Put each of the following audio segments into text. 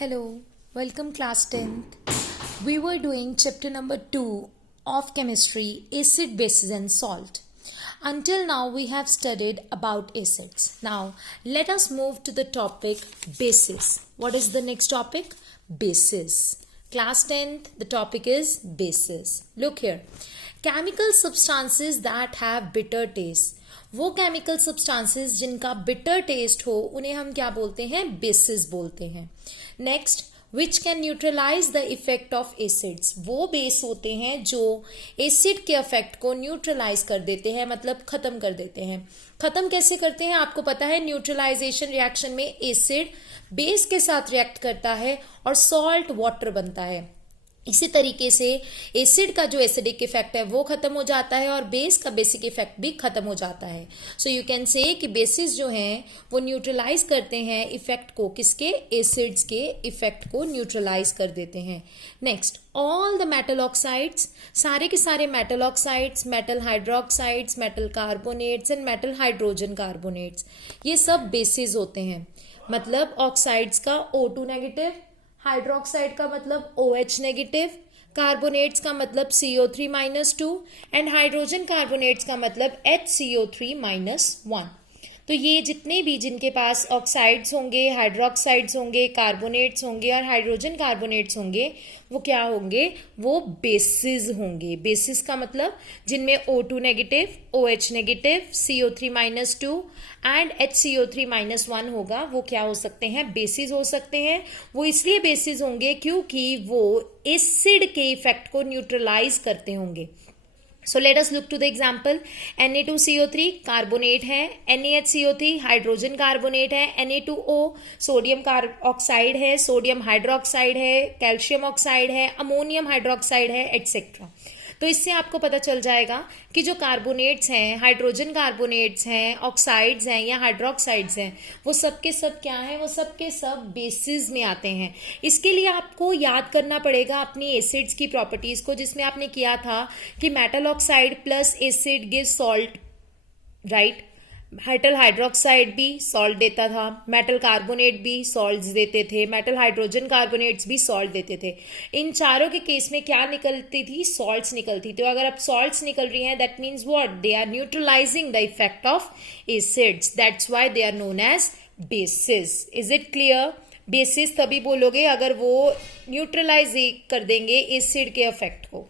Hello, welcome class 10th. We were doing chapter number 2 of chemistry, acid, bases and salt. Until now we have studied about acids. Now let us move to the topic bases. What is the next topic? Bases. Class 10th, the topic is bases. Look here. Chemical substances that have bitter taste. वो chemical substances जिनका bitter taste हो उन्हें हम क्या बोलते हैं? Bases बोलते हैं. Next, which can neutralise the effect of acids. वो बेस होते हैं जो एसिड के इफेक्ट को न्यूट्रलाइज कर देते हैं, मतलब खत्म कर देते हैं. खत्म कैसे करते हैं आपको पता है. न्यूट्रलाइजेशन रिएक्शन में एसिड बेस के साथ रिएक्ट करता है और सॉल्ट वाटर बनता है. इसी तरीके से एसिड का जो एसिडिक इफेक्ट है वो खत्म हो जाता है और बेस का बेसिक इफेक्ट भी खत्म हो जाता है. सो यू कैन से कि बेसिस जो हैं वो न्यूट्रलाइज करते हैं इफेक्ट को. किसके? एसिड्स के इफेक्ट को न्यूट्रलाइज कर देते हैं. Next, all the metal oxides. सारे के सारे metal oxides, metal hydroxides, metal carbonates and metal hydrogen carbonates, ये सब बेसिस होते हैं. मतलब ऑक्साइड्स का O2 नेगेटिव, हाइड्रोक्साइड का मतलब OH नेगेटिव, कार्बोनेट्स का मतलब CO3-2 एंड हाइड्रोजन कार्बोनेट्स का मतलब HCO3-1. तो ये जितने भी जिनके पास ऑक्साइड्स होंगे, हाइड्रोक्साइड्स होंगे, कार्बोनेट्स होंगे और हाइड्रोजन कार्बोनेट्स होंगे, वो क्या होंगे? वो बेसिस होंगे. बेसिस का मतलब जिनमें O2 negative, OH negative, CO3-2 and HCO3-1 होगा, वो क्या हो सकते हैं? बेसिस हो सकते हैं. वो इसलिए बेसिस होंगे क्योंकि वो एसिड के इफेक्ट को न्यूट्रलाइज करते होंगे. So let us look to the example. Na2CO3 carbonate है, NaHCO3 हाइड्रोजन कार्बोनेट है, Na2O सोडियम ऑक्साइड है, सोडियम हाइड्रोक्साइड है, कैल्शियम ऑक्साइड है, अमोनियम हाइड्रोक्साइड है, एटसेट्रा. तो इससे आपको पता चल जाएगा कि जो कार्बोनेट्स हैं, हाइड्रोजन कार्बोनेट्स हैं, ऑक्साइड्स हैं या हाइड्रोक्साइड्स हैं, वो सब के सब क्या हैं? वो सब के सब बेसिस में आते हैं. इसके लिए आपको याद करना पड़ेगा अपनी एसिड्स की प्रॉपर्टीज को, जिसमें आपने किया था कि metal oxide plus acid give salt, right. Metal hydroxide भी सॉल्ट देता था, मेटल कार्बोनेट भी सॉल्ट्स देते थे, मेटल हाइड्रोजन कार्बोनेट्स भी सॉल्ट देते थे. इन चारों के केस में क्या निकलती थी? सॉल्ट्स निकलती. तो अगर अब सॉल्ट्स निकल रही हैं, that means what? They are neutralising the effect of acids. That's why they are known as bases. Is it clear? Bases तभी बोलोगे अगर वो न्यूट्रलाइज कर देंगे एसिड के इफेक्ट को.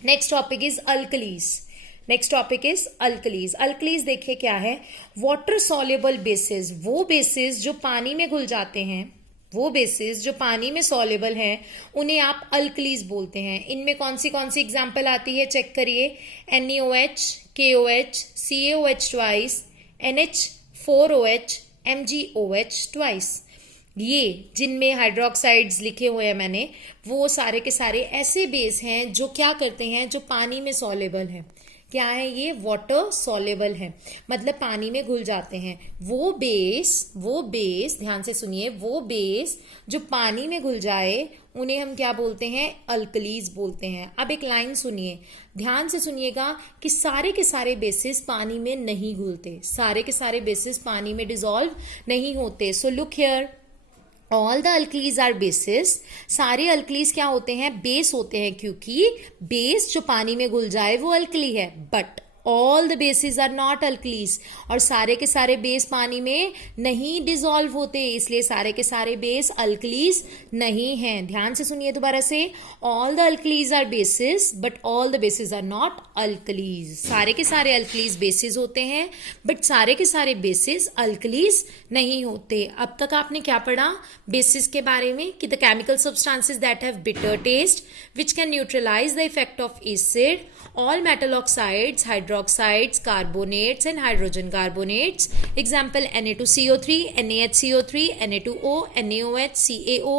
Next topic is alkalis. Next topic is alkalis. Alkalis देखिए क्या है. वाटर सॉल्युबल बेसिस, वो बेसिस जो पानी में घुल जाते हैं, वो बेसिस जो पानी में सॉल्युबल हैं, उन्हें आप अल्कलीज बोलते हैं. इनमें कौन सी एग्जांपल आती है? चेक करिए. NaOH, KOH, CaOH twice, NH4OH, MgOH twice. ये जिनमें हाइड्रोक्साइड्स लिखे हुए हैं मैंने, वो सारे के सारे ऐसे बेस हैं जो क्या करते हैं? जो पानी में सॉल्युबल हैं. क्या है ये? वाटर सॉल्युबल है, मतलब पानी में घुल जाते हैं. वो बेस ध्यान से सुनिए, वो बेस जो पानी में घुल जाए उन्हें हम क्या बोलते हैं? अल्कलीज बोलते हैं. अब एक लाइन सुनिए, ध्यान से सुनिएगा कि सारे के सारे बेसिस पानी में नहीं घुलते, सारे के सारे बेसिस पानी में डिसॉल्व नहीं होते. So look here, all the alkalis are bases. सारे अल्कलीज क्या होते हैं? बेस होते हैं, क्योंकि बेस जो पानी में घुल जाए वो अल्कली है. But all the bases are not alkalis. और सारे के सारे बेस पानी में नहीं डिसॉल्व होते, इसलिए सारे के सारे बेस अल्कलीज नहीं हैं. ध्यान से सुनिए दोबारा से. All the alkalis are bases but all the bases are not alkalis. सारे के सारे अल्कलीज बेसिस होते हैं बट सारे के सारे बेसिस अल्कलीज नहीं होते. अब तक आपने क्या पढ़ा बेसिस के बारे में? कि the chemical substances that have bitter taste which can neutralise the effect of acid, all metal oxides, hydroxides, carbonates and hydrogen carbonates. Example: Na2CO3, NaHCO3, Na2O, NaOH, CaO,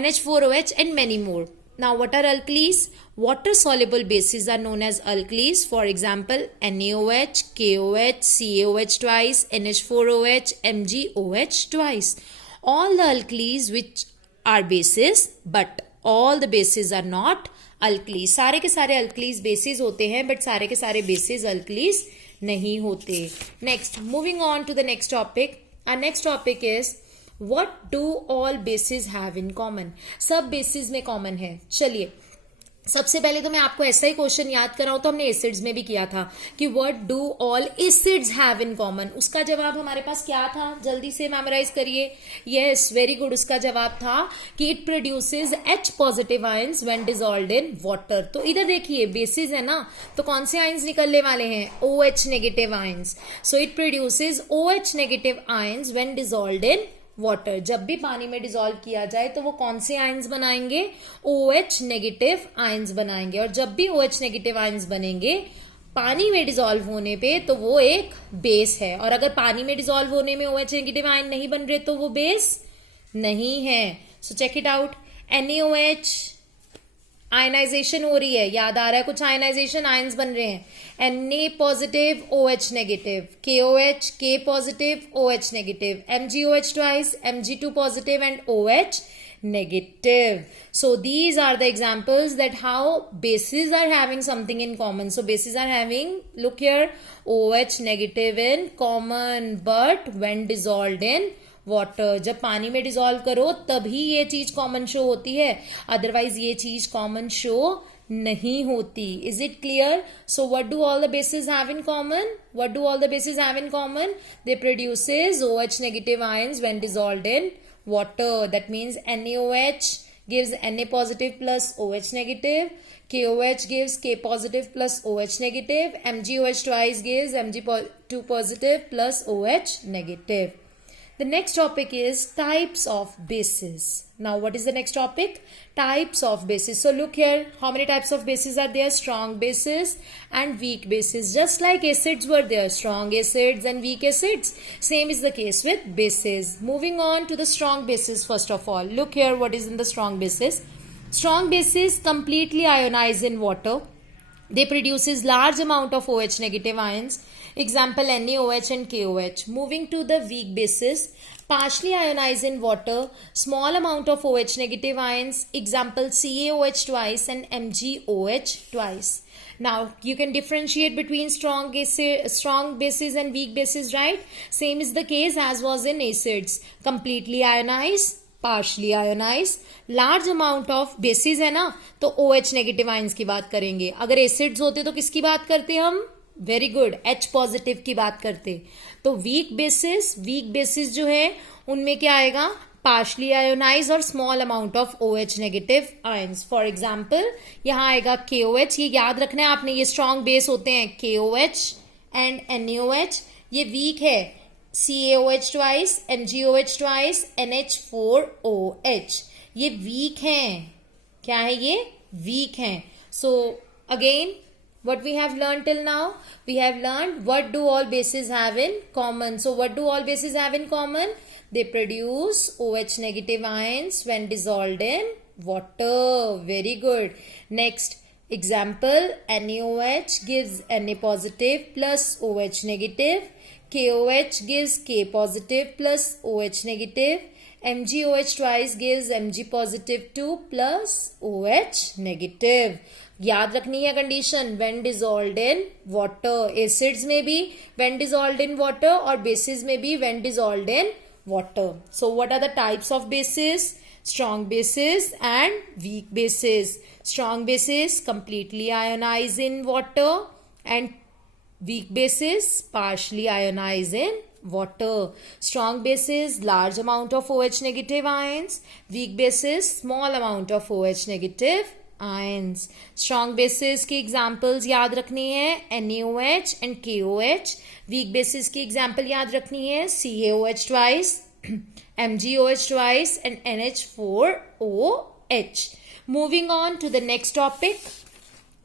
NH4OH and many more. Now what are alkalis? Water soluble bases are known as alkalis. For example, NaOH, KOH, CaOH twice, NH4OH, MgOH twice. All the alkalis which are bases, but all the bases are not alkalis. सारे के सारे alkalis basis होते हैं but सारे के सारे basis alkalis नहीं होते. Next, moving on to the next topic. Our next topic is what do all bases have in common? सब बेसिस में कॉमन है. चलिए सबसे पहले तो मैं आपको ऐसा ही क्वेश्चन याद कराऊं तो हमने एसिड्स में भी किया था कि what do all acids have in common. उसका जवाब हमारे पास क्या था, जल्दी से मेमोराइज करिए. Yes, very good. उसका जवाब था कि it produces H positive ions when dissolved in water. तो इधर देखिए बेसिस है ना, तो कौन से आयंस निकलने वाले हैं? OH negative ions. So it produces OH negative ions when dissolved in water. जब भी पानी में डिसॉल्व किया जाए तो वो कौन से आयंस बनाएंगे? OH नेगेटिव आयंस बनाएंगे. और जब भी OH नेगेटिव आयंस बनेंगे पानी में डिसॉल्व होने पे तो वो एक बेस है. और अगर पानी में डिसॉल्व होने में OH नेगेटिव आयन नहीं बन रहे तो वो बेस नहीं है. So check it out. NaOH ionisation हो रही है, याद आ रहा है कुछ? आयनाइजेशन आयंस बन रहे हैं. Na positive OH negative, KOH K positive OH negative, MgOH twice Mg2 positive and OH negative. So these are the examples that how bases are having something in common. So bases are having, look here, OH negative in common, but when dissolved in water. जब पानी में dissolve करो तभी ये चीज common show होती है, otherwise ये चीज कॉमन शो नहीं होती. Is it clear? So what do all the basis have in common? What do all the basis have in common? They produces OH negative ions when dissolved in water. That means NaOH gives Na positive plus OH negative, KOH gives K positive plus OH negative, MgOH twice gives Mg2 positive plus OH negative. The next topic is types of bases. Now what is the next topic? Types of bases. So look here, how many types of bases are there? Strong bases and weak bases. Just like acids were there, strong acids and weak acids. Same is the case with bases. Moving on to the strong bases first of all. Look here what is in the strong bases. Strong bases completely ionize in water. They produces large amount of OH negative ions. Example NaOH and KOH. Moving to the weak bases, partially ionize in water, small amount of OH negative ions. Example CaOH twice and MgOH twice. Now you can differentiate between strong bases and weak bases, right? Same is the case as was in acids. Completely ionize, partially ionise, large amount of bases है ना तो OH negative ions की बात करेंगे. अगर acids होते तो किसकी बात करते हम? वेरी गुड, H पॉजिटिव की बात करते. तो वीक बेसिस जो है उनमें क्या आएगा? पार्शली आयोनाइज और small amount of OH negative ions. For example यहां आएगा KOH. ये याद रखना है आपने, ये स्ट्रॉन्ग बेस होते हैं KOH एंड NaOH. ये वीक है CaOH twice, MgOH twice, NH4OH. ये वीक हैं. क्या है ये? वीक हैं. So again what we have learned till now? We have learned what do all bases have in common. So what do all bases have in common? They produce OH negative ions when dissolved in water. Very good. Next example, NaOH gives Na positive plus OH negative. KOH gives K positive plus OH negative. MgOH twice gives Mg positive 2 plus OH negative. याद रखनी है condition, when dissolved in water. Acids में भी when dissolved in water और basis में भी when dissolved in water. So what are the types of bases? Strong bases and weak bases. Strong bases completely ionize in water and weak bases partially ionize in water. Strong bases large amount of OH negative ions. Weak bases small amount of OH negative ions. Strong bases की examples याद रखनी है NaOH and KOH. Weak bases की example याद रखनी है CaOH twice, MgOH twice and NH4OH. Moving on to the next topic.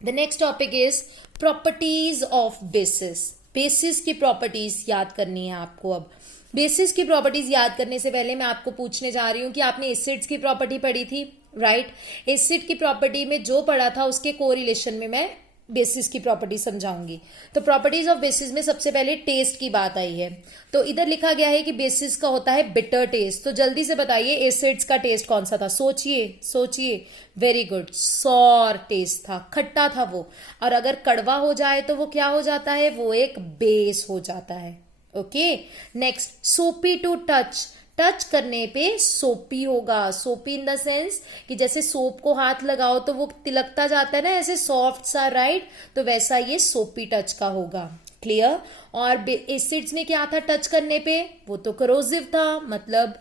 The next topic is properties of basis. Basis की properties याद करनी है आपको. अब बेसिस की प्रॉपर्टीज याद करने से पहले मैं आपको पूछने जा रही हूं कि आपने एसिड्स की प्रॉपर्टी पढ़ी थी, राइट? एसिड की प्रॉपर्टी में जो पढ़ा था उसके कोरिलेशन में मैं बेसिस की प्रॉपर्टी समझाऊंगी. तो प्रॉपर्टीज ऑफ बेसिस में सबसे पहले टेस्ट की बात आई है. तो इधर लिखा गया है कि बेसिस का होता है बिटर टेस्ट. तो जल्दी से बताइए एसिड्स का टेस्ट कौन सा था? सोचिए. वेरी गुड, सॉर टेस्ट था, खट्टा था वो. और अगर कड़वा हो जाए तो वो क्या हो जाता है? वो एक बेस हो जाता है. ओके. नेक्स्ट, सोपी टू टच. टच करने पे सोपी होगा। सोपी इन द सेंस कि जैसे सोप को हाथ लगाओ तो वो तिलकता जाता है ना, ऐसे सॉफ्ट सा, राइट? तो वैसा ये सोपी टच का होगा। क्लियर? और एसिड्स में क्या था टच करने पे? वो तो करोसिव था, मतलब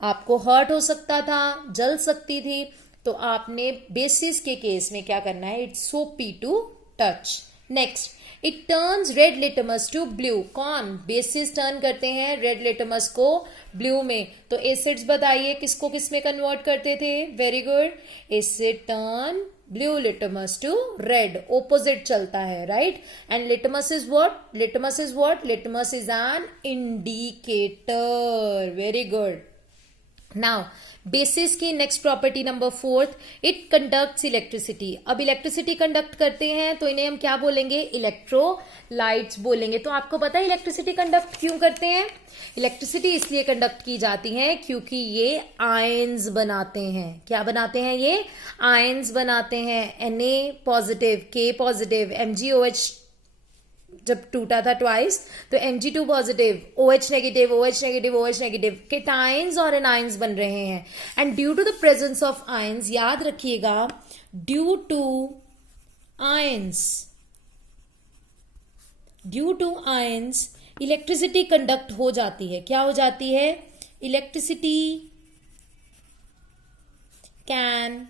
आपको हर्ट हो सकता था, जल सकती थी। तो आपने बेसिस के केस में क्या करना है? It's soapy to touch. Next, it turns red litmus to blue. कौन? बेसिस टर्न करते हैं रेड लिटमस को ब्लू में। तो एसिड्स बताइए किसको किस में कन्वर्ट करते थे? Very good, acid turn blue litmus to red, opposite चलता है, right? And litmus is what? Litmus is what? Litmus is an indicator. Very good. Now bases की next property number 4, it conducts electricity. अब electricity conduct करते हैं तो इन्हें हम क्या बोलेंगे? इलेक्ट्रोलाइट्स बोलेंगे। तो आपको पता है इलेक्ट्रिसिटी कंडक्ट क्यों करते हैं? इलेक्ट्रिसिटी इसलिए कंडक्ट की जाती है क्योंकि ये आयंस बनाते हैं। क्या बनाते हैं? ये आयंस बनाते हैं। Na positive, K positive, MgOH जब टूटा था ट्वाइस तो Mg2 positive, OH negative, OH negative, OH negative, cations और एनाइंस बन रहे हैं। And due to the presence of ions, याद रखिएगा, due to ions electricity conduct हो जाती है। क्या हो जाती है? Electricity can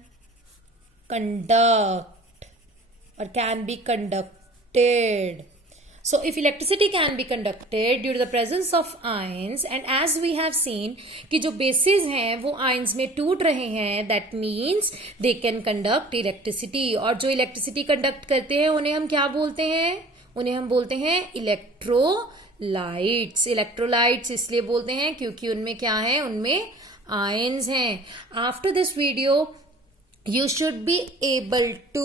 conduct or can be conducted. So if electricity can be conducted due to the presence of ions, and as we have seen कि जो bases हैं वो ions में टूट रहे हैं, that means they can conduct electricity. और जो electricity conduct करते हैं उन्हें हम क्या बोलते हैं? उन्हें हम बोलते हैं इलेक्ट्रोलाइट्स। इलेक्ट्रोलाइट्स इसलिए बोलते हैं क्योंकि उनमें क्या है? उनमें ions हैं। After this video you should be able to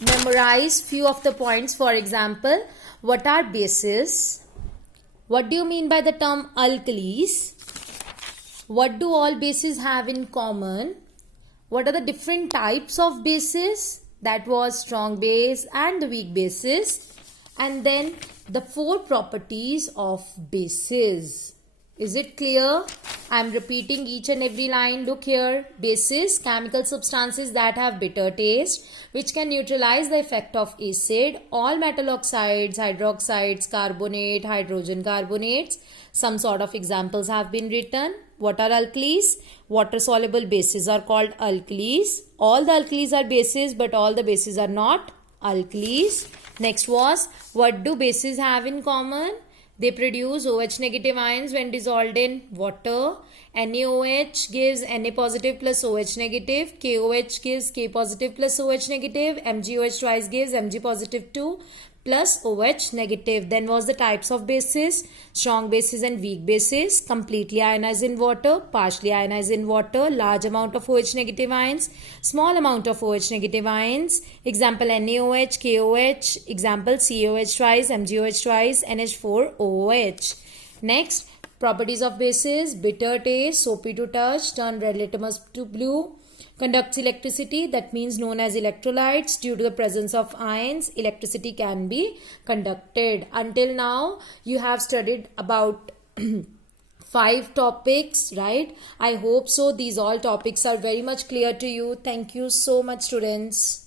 memorize few of the points. For example, what are bases? What do you mean by the term alkalis? What do all bases have in common? What are the different types of bases? That was strong base and the weak bases. And then the 4 properties of bases. Is it clear? I am repeating each and every line. Look here. Bases, chemical substances that have bitter taste, which can neutralize the effect of acid. All metal oxides, hydroxides, carbonate, hydrogen carbonates. Some sort of examples have been written. What are alkalis? Water soluble bases are called alkalis. All the alkalis are bases, but all the bases are not alkalis. Next was, what do bases have in common? They produce OH negative ions when dissolved in water. NaOH gives Na positive plus OH negative. KOH gives K positive plus OH negative. MgOH twice gives Mg positive 2 plus OH negative. Then was the types of bases: strong bases and weak bases, completely ionized in water, partially ionized in water, large amount of OH negative ions, small amount of OH negative ions. Example NaOH, KOH. Example COH twice, MgOH twice, NH4OH. Next, properties of bases: bitter taste, soapy to touch, turn red litmus to blue, conducts electricity, that means known as electrolytes. Due to the presence of ions, electricity can be conducted. Until now you have studied about 5 topics, right? I hope so. These all topics are very much clear to you. Thank you so much, students.